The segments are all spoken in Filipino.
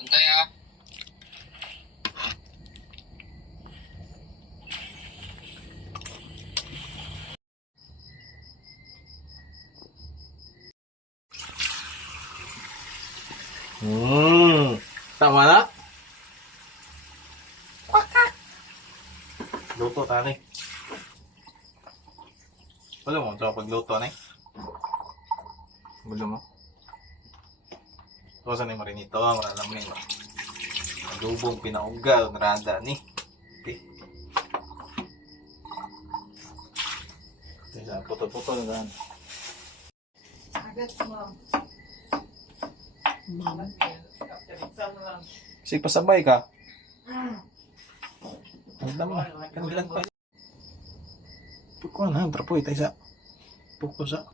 Antay ah. Tama na? Luto tani. Wala mo ito pagluto na eh. Wala mo. Ito sa ni marinito, maralamin. Adobong pinaugal, naranda ni. Okay. Isa, puto-puto na daan. Agad mo. Kasi pasabay ka. Ang dami. Kandilan pa. Pukuan ha, trapoy tayo sa. Puko sa.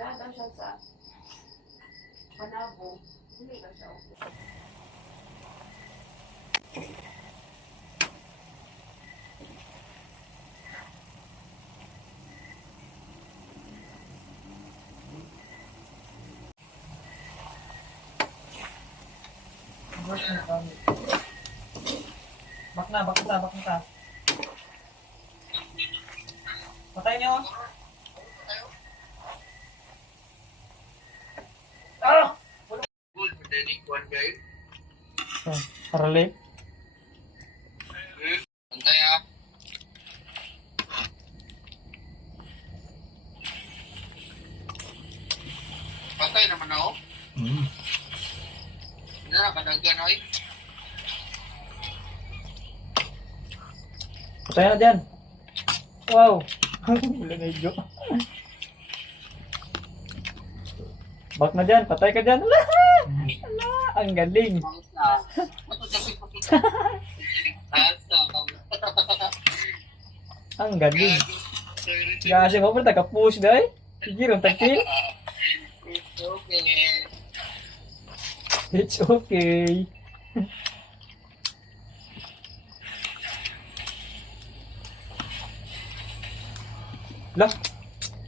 Wala daw siya sa panabo. Hindi daw siya okay. Bak na. Patay niyo. Good, madali kuhan kayo. Parali. Antay ah. Patay naman ako. Hindi na kadagan ay. Patay na dyan. Wow. Wala na idyo. Bak na dyan. Patay ka dyan. Ala! Ang galing. Ang galing. Kasi mo pa taga-push dahil. Sige, ron tag-kill. It's okay. Lah,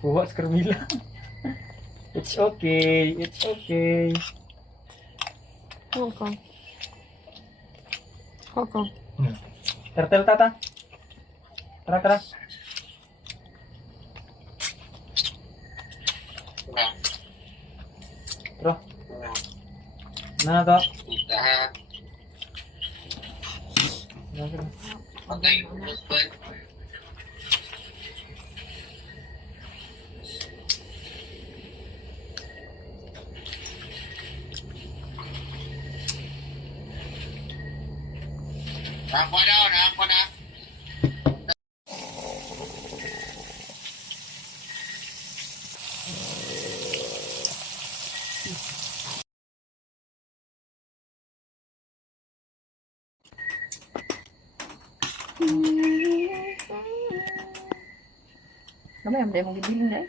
buat Carmilla. It's okay. Okay. Okay. Turtle tata. Tara. Tara. Na to. Patay ulos ba? Nakakwa na. Namanya, dia mau giling deh.